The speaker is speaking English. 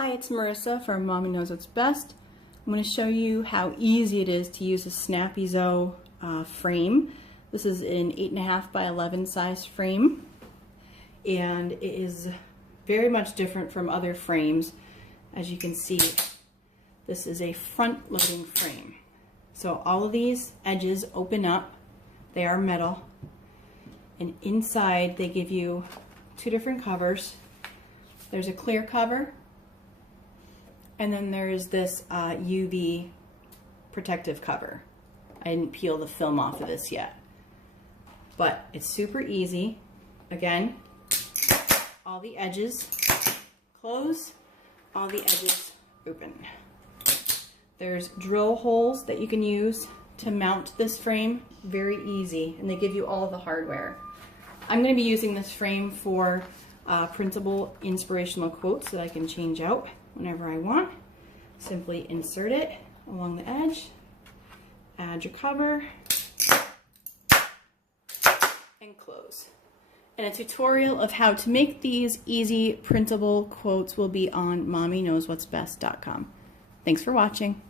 Hi, it's Marissa from Mommy Knows What's Best. I'm going to show you how easy it is to use a SnapeZo frame. This is an 8.5 by 11 size frame, and it is very much different from other frames. As you can see, this is a front loading frame. So all of these edges open up, they are metal, and inside they give you two different covers. There's a clear cover, and then there's this UV protective cover. I didn't peel the film off of this yet, but it's super easy. Again, all the edges close, all the edges open. There's drill holes that you can use to mount this frame, very easy, and they give you all of the hardware. I'm going to be using this frame for printable inspirational quotes that I can change out whenever I want. Simply insert it along the edge, add your cover, and close. And a tutorial of how to make these easy printable quotes will be on mommyknowswhatsbest.com. Thanks for watching.